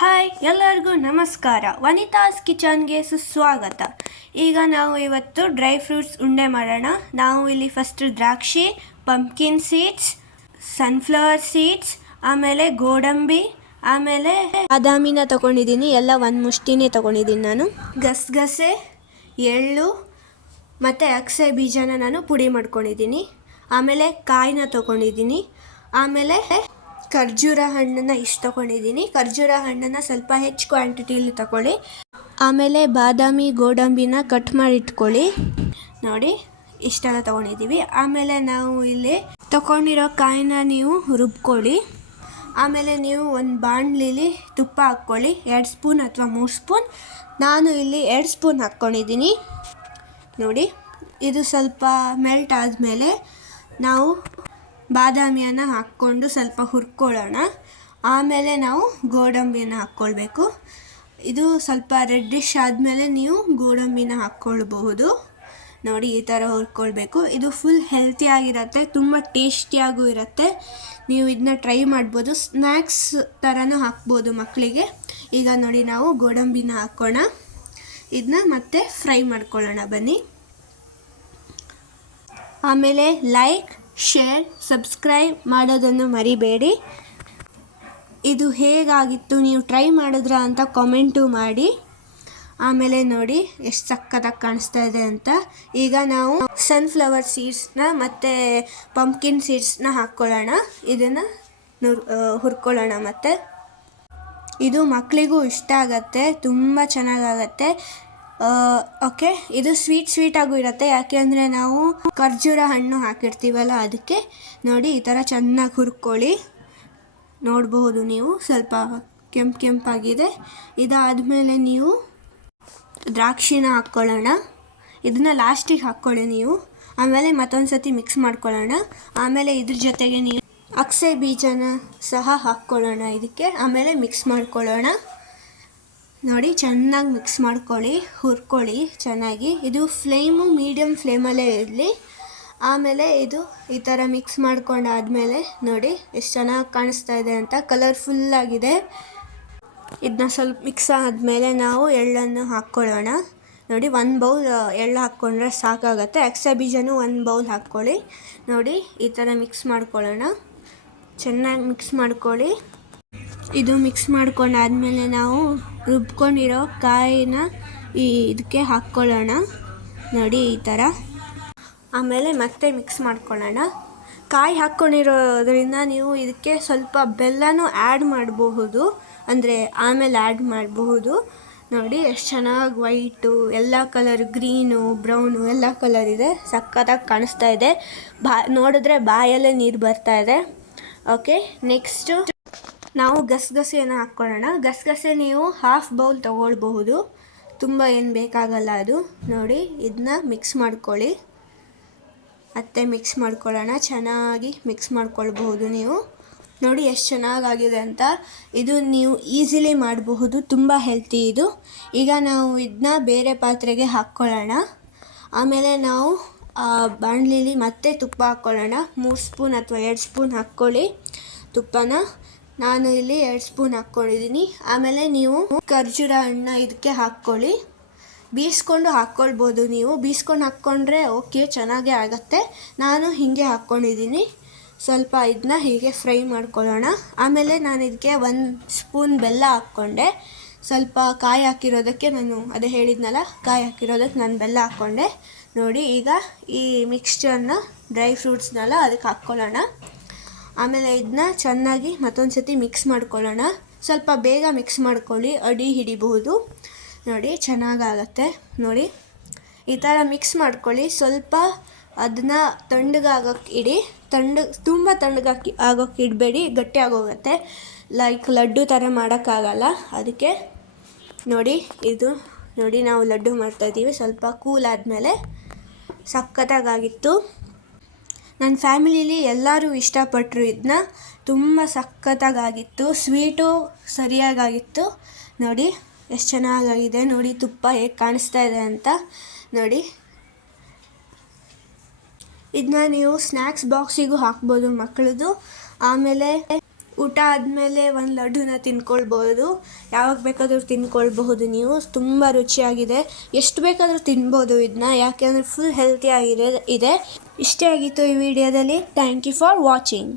Hi, ಎಲ್ಲರಿಗೂ ನಮಸ್ಕಾರ. ವನಿತಾಸ್ ಕಿಚನ್ಗೆ ಸುಸ್ವಾಗತ. ಈಗ ನಾವು ಇವತ್ತು ಡ್ರೈ ಫ್ರೂಟ್ಸ್ ಉಂಡೆ ಮಾಡೋಣ. ನಾವು ಇಲ್ಲಿ ಫಸ್ಟ್ ದ್ರಾಕ್ಷಿ, ಪಂಪ್ಕಿನ್ ಸೀಡ್ಸ್, ಸನ್ಫ್ಲವರ್ ಸೀಡ್ಸ್, ಆಮೇಲೆ ಗೋಡಂಬಿ, ಆಮೇಲೆ ಬಾದಾಮಿನ ತೊಗೊಂಡಿದ್ದೀನಿ. ಎಲ್ಲ ಒಂದು ಮುಷ್ಟಿನೇ ತೊಗೊಂಡಿದ್ದೀನಿ ನಾನು. ಗಸಗಸೆ, ಎಳ್ಳು ಮತ್ತು ಅಗಸೆ ಬೀಜನ ನಾನು ಪುಡಿ ಮಾಡ್ಕೊಂಡಿದ್ದೀನಿ. ಆಮೇಲೆ ಕಾಯಿನ ತೊಗೊಂಡಿದ್ದೀನಿ. ಆಮೇಲೆ ಖರ್ಜೂರ ಹಣ್ಣನ್ನು ಇಷ್ಟು ತೊಗೊಂಡಿದ್ದೀನಿ. ಖರ್ಜೂರ ಹಣ್ಣನ್ನು ಸ್ವಲ್ಪ ಹೆಚ್ಚು ಕ್ವಾಂಟಿಟಿಯಲ್ಲಿ ತಗೊಳ್ಳಿ. ಆಮೇಲೆ ಬಾದಾಮಿ, ಗೋಡಂಬಿನ ಕಟ್ ಮಾಡಿ ಇಟ್ಕೊಳ್ಳಿ. ನೋಡಿ, ಇಷ್ಟೆಲ್ಲ ತೊಗೊಂಡಿದ್ದೀವಿ. ಆಮೇಲೆ ನಾವು ಇಲ್ಲಿ ತೊಗೊಂಡಿರೋ ಕಾಯಿನ ನೀವು ರುಬ್ಕೊಳ್ಳಿ. ಆಮೇಲೆ ನೀವು ಒಂದು ಬಾಣಲಿಲಿ ತುಪ್ಪ ಹಾಕ್ಕೊಳ್ಳಿ. 2 ಸ್ಪೂನ್ ಅಥವಾ 3 ಸ್ಪೂನ್. ನಾನು ಇಲ್ಲಿ 2 ಸ್ಪೂನ್ ಹಾಕ್ಕೊಂಡಿದ್ದೀನಿ. ನೋಡಿ, ಇದು ಸ್ವಲ್ಪ ಮೆಲ್ಟ್ ಆದಮೇಲೆ ನಾವು ಬಾದಾಮಿಯನ್ನು ಹಾಕ್ಕೊಂಡು ಸ್ವಲ್ಪ ಹುರ್ಕೊಳ್ಳೋಣ. ಆಮೇಲೆ ನಾವು ಗೋಡಂಬಿನ ಹಾಕ್ಕೊಳ್ಬೇಕು. ಇದು ಸ್ವಲ್ಪ ರೆಡ್ಡಿಶ್ ಆದಮೇಲೆ ನೀವು ಗೋಡಂಬಿನ ಹಾಕ್ಕೊಳ್ಬಹುದು. ನೋಡಿ, ಈ ಥರ ಹುರ್ಕೊಳ್ಬೇಕು. ಇದು ಫುಲ್ ಹೆಲ್ತಿಯಾಗಿರುತ್ತೆ, ತುಂಬ ಟೇಸ್ಟಿಯಾಗೂ ಇರುತ್ತೆ. ನೀವು ಇದನ್ನ ಟ್ರೈ ಮಾಡ್ಬೋದು. ಸ್ನ್ಯಾಕ್ಸ್ ಥರನೂ ಹಾಕ್ಬೋದು ಮಕ್ಕಳಿಗೆ. ಈಗ ನೋಡಿ, ನಾವು ಗೋಡಂಬಿನ ಹಾಕ್ಕೋಣ. ಇದನ್ನ ಮತ್ತೆ ಫ್ರೈ ಮಾಡ್ಕೊಳ್ಳೋಣ ಬನ್ನಿ. ಆಮೇಲೆ ಲೈಕ್, ಶೇರ್, ಸಬ್ಸ್ಕ್ರೈಬ್ ಮಾಡೋದನ್ನು ಮರಿಬೇಡಿ. ಇದು ಹೇಗಾಗಿತ್ತು, ನೀವು ಟ್ರೈ ಮಾಡಿದ್ರ ಅಂತ ಕಾಮೆಂಟು ಮಾಡಿ. ಆಮೇಲೆ ನೋಡಿ ಎಷ್ಟು ಸಕ್ಕತ್ತಾಗಿ ಕಾಣಿಸ್ತಾ ಇದೆ ಅಂತ. ಈಗ ನಾವು ಸನ್ಫ್ಲವರ್ ಸೀಡ್ಸ್ನ ಮತ್ತು ಪಂಪ್ಕಿನ್ ಸೀಡ್ಸ್ನ ಹಾಕ್ಕೊಳ್ಳೋಣ. ಇದನ್ನು ಹುರ್ಕೊಳ್ಳೋಣ. ಮತ್ತು ಇದು ಮಕ್ಕಳಿಗೂ ಇಷ್ಟ ಆಗುತ್ತೆ, ತುಂಬ ಚೆನ್ನಾಗಾಗತ್ತೆ. ಓಕೆ, ಇದು ಸ್ವೀಟಾಗೂ ಇರುತ್ತೆ. ಯಾಕೆ ಅಂದರೆ ನಾವು ಖರ್ಜೂರ ಹಣ್ಣು ಹಾಕಿರ್ತೀವಲ್ಲ, ಅದಕ್ಕೆ. ನೋಡಿ, ಈ ಥರ ಚೆನ್ನಾಗಿ ಹುರ್ಕೊಳ್ಳಿ. ನೋಡಬಹುದು ನೀವು, ಸ್ವಲ್ಪ ಕೆಂಪಾಗಿದೆ. ಇದಾದಮೇಲೆ ನೀವು ದ್ರಾಕ್ಷಿನ ಹಾಕ್ಕೊಳ್ಳೋಣ. ಇದನ್ನು ಲಾಸ್ಟಿಗೆ ಹಾಕ್ಕೊಳ್ಳಿ ನೀವು. ಆಮೇಲೆ ಮತ್ತೊಂದು ಸತಿ ಮಿಕ್ಸ್ ಮಾಡ್ಕೊಳ್ಳೋಣ. ಆಮೇಲೆ ಇದ್ರ ಜೊತೆಗೆ ನೀವು ಅಗಸೆ ಬೀಜನ ಸಹ ಹಾಕ್ಕೊಳ್ಳೋಣ ಇದಕ್ಕೆ. ಆಮೇಲೆ ಮಿಕ್ಸ್ ಮಾಡ್ಕೊಳ್ಳೋಣ. ನೋಡಿ, ಚೆನ್ನಾಗಿ ಮಿಕ್ಸ್ ಮಾಡ್ಕೊಳ್ಳಿ, ಹುರ್ಕೊಳ್ಳಿ ಚೆನ್ನಾಗಿ. ಇದು ಫ್ಲೇಮು ಮೀಡಿಯಮ್ ಫ್ಲೇಮಲ್ಲೇ ಇರಲಿ. ಆಮೇಲೆ ಇದು ಈ ಥರ ಮಿಕ್ಸ್ ಮಾಡ್ಕೊಂಡಾದಮೇಲೆ ನೋಡಿ ಎಷ್ಟು ಚೆನ್ನಾಗಿ ಕಾಣಿಸ್ತಾ ಇದೆ ಅಂತ, ಕಲರ್ಫುಲ್ಲಾಗಿದೆ. ಇದನ್ನ ಸ್ವಲ್ಪ ಮಿಕ್ಸ್ ಆದಮೇಲೆ ನಾವು ಎಳ್ಳನ್ನು ಹಾಕ್ಕೊಳ್ಳೋಣ. ನೋಡಿ, 1 ಬೌಲ್ ಎಳ್ಳು ಹಾಕ್ಕೊಂಡ್ರೆ ಸಾಕಾಗತ್ತೆ. ಅಗಸೆ ಬೀಜನೂ 1 ಬೌಲ್ ಹಾಕ್ಕೊಳ್ಳಿ. ನೋಡಿ, ಈ ಥರ ಮಿಕ್ಸ್ ಮಾಡ್ಕೊಳ್ಳೋಣ. ಚೆನ್ನಾಗಿ ಮಿಕ್ಸ್ ಮಾಡ್ಕೊಳ್ಳಿ. ಇದು ಮಿಕ್ಸ್ ಮಾಡ್ಕೊಂಡಾದಮೇಲೆ ನಾವು ರುಬ್ಕೊಂಡಿರೋ ಕಾಯಿನ ಇದಕ್ಕೆ ಹಾಕ್ಕೊಳ್ಳೋಣ. ನೋಡಿ, ಈ ಥರ. ಆಮೇಲೆ ಮತ್ತೆ ಮಿಕ್ಸ್ ಮಾಡ್ಕೊಳ್ಳೋಣ. ಕಾಯಿ ಹಾಕ್ಕೊಂಡಿರೋದ್ರಿಂದ ನೀವು ಇದಕ್ಕೆ ಸ್ವಲ್ಪ ಬೆಲ್ಲನೂ ಆ್ಯಡ್ ಮಾಡಬಹುದು, ಅಂದರೆ ಆಮೇಲೆ ಆ್ಯಡ್ ಮಾಡಬಹುದು. ನೋಡಿ, ಎಷ್ಟು ಚೆನ್ನಾಗಿ ವೈಟು, ಎಲ್ಲ ಕಲರ್, ಗ್ರೀನು, ಬ್ರೌನು ಎಲ್ಲ ಕಲರ್ ಇದೆ. ಸಕ್ಕತ್ತಾಗಿ ಕಾಣಿಸ್ತಾ ಇದೆ. ನೋಡಿದ್ರೆ ಬಾಯಲ್ಲೇ ನೀರು ಬರ್ತಾ ಇದೆ. ಓಕೆ, ನೆಕ್ಸ್ಟು ನಾವು ಗಸಗಸೆಯನ್ನು ಹಾಕ್ಕೊಳ್ಳೋಣ. ಗಸಗಸೆ ನೀವು 1/2 ಬೌಲ್ ತೊಗೊಳ್ಬಹುದು, ತುಂಬ ಏನು ಬೇಕಾಗಲ್ಲ ಅದು. ನೋಡಿ, ಇದನ್ನ ಮಿಕ್ಸ್ ಮಾಡ್ಕೊಳ್ಳಿ. ಮತ್ತೆ ಮಿಕ್ಸ್ ಮಾಡ್ಕೊಳ್ಳೋಣ. ಚೆನ್ನಾಗಿ ಮಿಕ್ಸ್ ಮಾಡ್ಕೊಳ್ಬಹುದು ನೀವು. ನೋಡಿ ಎಷ್ಟು ಚೆನ್ನಾಗಾಗಿದೆ ಅಂತ. ಇದು ನೀವು ಈಸಿಲಿ ಮಾಡಬಹುದು, ತುಂಬ ಹೆಲ್ತಿ ಇದು. ಈಗ ನಾವು ಇದನ್ನ ಬೇರೆ ಪಾತ್ರೆಗೆ ಹಾಕ್ಕೊಳ್ಳೋಣ. ಆಮೇಲೆ ನಾವು ಬಾಣಲಿಲಿ ಮತ್ತೆ ತುಪ್ಪ ಹಾಕ್ಕೊಳ್ಳೋಣ. 3 ಸ್ಪೂನ್ ಅಥವಾ 2 ಸ್ಪೂನ್ ಹಾಕ್ಕೊಳ್ಳಿ ತುಪ್ಪನ. ನಾನು ಇಲ್ಲಿ 2 ಸ್ಪೂನ್ ಹಾಕ್ಕೊಂಡಿದ್ದೀನಿ. ಆಮೇಲೆ ನೀವು ಖರ್ಜೂರ ಹಣ್ಣನ್ನ ಇದಕ್ಕೆ ಹಾಕ್ಕೊಳ್ಳಿ. ಬೀಸ್ಕೊಂಡು ಹಾಕ್ಕೊಳ್ಬೋದು ನೀವು. ಬೀಸ್ಕೊಂಡು ಹಾಕ್ಕೊಂಡ್ರೆ ಓಕೆ, ಚೆನ್ನಾಗೇ ಆಗುತ್ತೆ. ನಾನು ಹೀಗೆ ಹಾಕ್ಕೊಂಡಿದ್ದೀನಿ. ಸ್ವಲ್ಪ ಇದನ್ನ ಹೀಗೆ ಫ್ರೈ ಮಾಡ್ಕೊಳ್ಳೋಣ. ಆಮೇಲೆ ನಾನು ಇದಕ್ಕೆ 1 ಸ್ಪೂನ್ ಬೆಲ್ಲ ಹಾಕ್ಕೊಂಡೆ. ಸ್ವಲ್ಪ ಕಾಯಿ ಹಾಕಿರೋದಕ್ಕೆ ನಾನು ಅದೇ ಹೇಳಿದ್ನಲ್ಲ, ಕಾಯಿ ಹಾಕಿರೋದಕ್ಕೆ ನಾನು ಬೆಲ್ಲ ಹಾಕ್ಕೊಂಡೆ. ನೋಡಿ, ಈಗ ಈ ಮಿಕ್ಸ್ಚರ್ನ, ಡ್ರೈ ಫ್ರೂಟ್ಸ್ನೆಲ್ಲ ಅದಕ್ಕೆ ಹಾಕ್ಕೊಳ್ಳೋಣ. ಆಮೇಲೆ ಇದನ್ನ ಚೆನ್ನಾಗಿ ಮತ್ತೊಂದು ಸತಿ ಮಿಕ್ಸ್ ಮಾಡ್ಕೊಳ್ಳೋಣ. ಸ್ವಲ್ಪ ಬೇಗ ಮಿಕ್ಸ್ ಮಾಡ್ಕೊಳ್ಳಿ, ಅಡಿ ಹಿಡಿಬಹುದು. ನೋಡಿ, ಚೆನ್ನಾಗಾಗತ್ತೆ. ನೋಡಿ, ಈ ಥರ ಮಿಕ್ಸ್ ಮಾಡ್ಕೊಳ್ಳಿ. ಸ್ವಲ್ಪ ಅದನ್ನು ತಣ್ಣಗಾಗೋಕ್ಕೆ ಇಡಿ. ತುಂಬ ತಣ್ಣಗಾಕಿ ಆಗೋಕ್ಕೆ ಇಡಬೇಡಿ, ಗಟ್ಟಿ ಆಗೋಗುತ್ತೆ. ಲೈಕ್ ಲಡ್ಡು ಥರ ಮಾಡೋಕ್ಕಾಗಲ್ಲ, ಅದಕ್ಕೆ. ನೋಡಿ, ಇದು ನೋಡಿ, ನಾವು ಲಡ್ಡು ಮಾಡ್ತಾಯಿದ್ದೀವಿ. ಸ್ವಲ್ಪ ಕೂಲ್ ಆದಮೇಲೆ ಸಕ್ಕತ್ತಾಗಿತ್ತು. ನನ್ನ ಫ್ಯಾಮಿಲೀಲಿ ಎಲ್ಲರೂ ಇಷ್ಟಪಟ್ಟರು ಇದನ್ನ. ತುಂಬ ಸಕ್ಕತ್ತಾಗಿತ್ತು. ಸ್ವೀಟು ಸರಿಯಾಗಿತ್ತು. ನೋಡಿ ಎಷ್ಟು ಚೆನ್ನಾಗಾಗಿದೆ. ನೋಡಿ ತುಪ್ಪ ಹೇಗೆ ಕಾಣಿಸ್ತಾ ಇದೆ ಅಂತ. ನೋಡಿ, ಇದನ್ನ ನೀವು ಸ್ನ್ಯಾಕ್ಸ್ ಬಾಕ್ಸಿಗೂ ಹಾಕ್ಬೋದು ಮಕ್ಕಳದು. ಆಮೇಲೆ ಊಟ ಆದಮೇಲೆ ಒಂದು ಲಡ್ಡುನ ತಿನ್ಕೊಳ್ಬೋದು. ಯಾವಾಗ ಬೇಕಾದರೂ ತಿನ್ಕೊಳ್ಬಹುದು ನೀವು. ತುಂಬ ರುಚಿಯಾಗಿದೆ. ಎಷ್ಟು ಬೇಕಾದರೂ ತಿನ್ಬೋದು ಇದನ್ನ, ಯಾಕೆಂದರೆ ಫುಲ್ ಹೆಲ್ತಿಯಾಗಿದೆ ಇದೆ. ಇಷ್ಟೇ ಆಗಿತ್ತು ಈ ವಿಡಿಯೋದಲ್ಲಿ. Thank you for watching.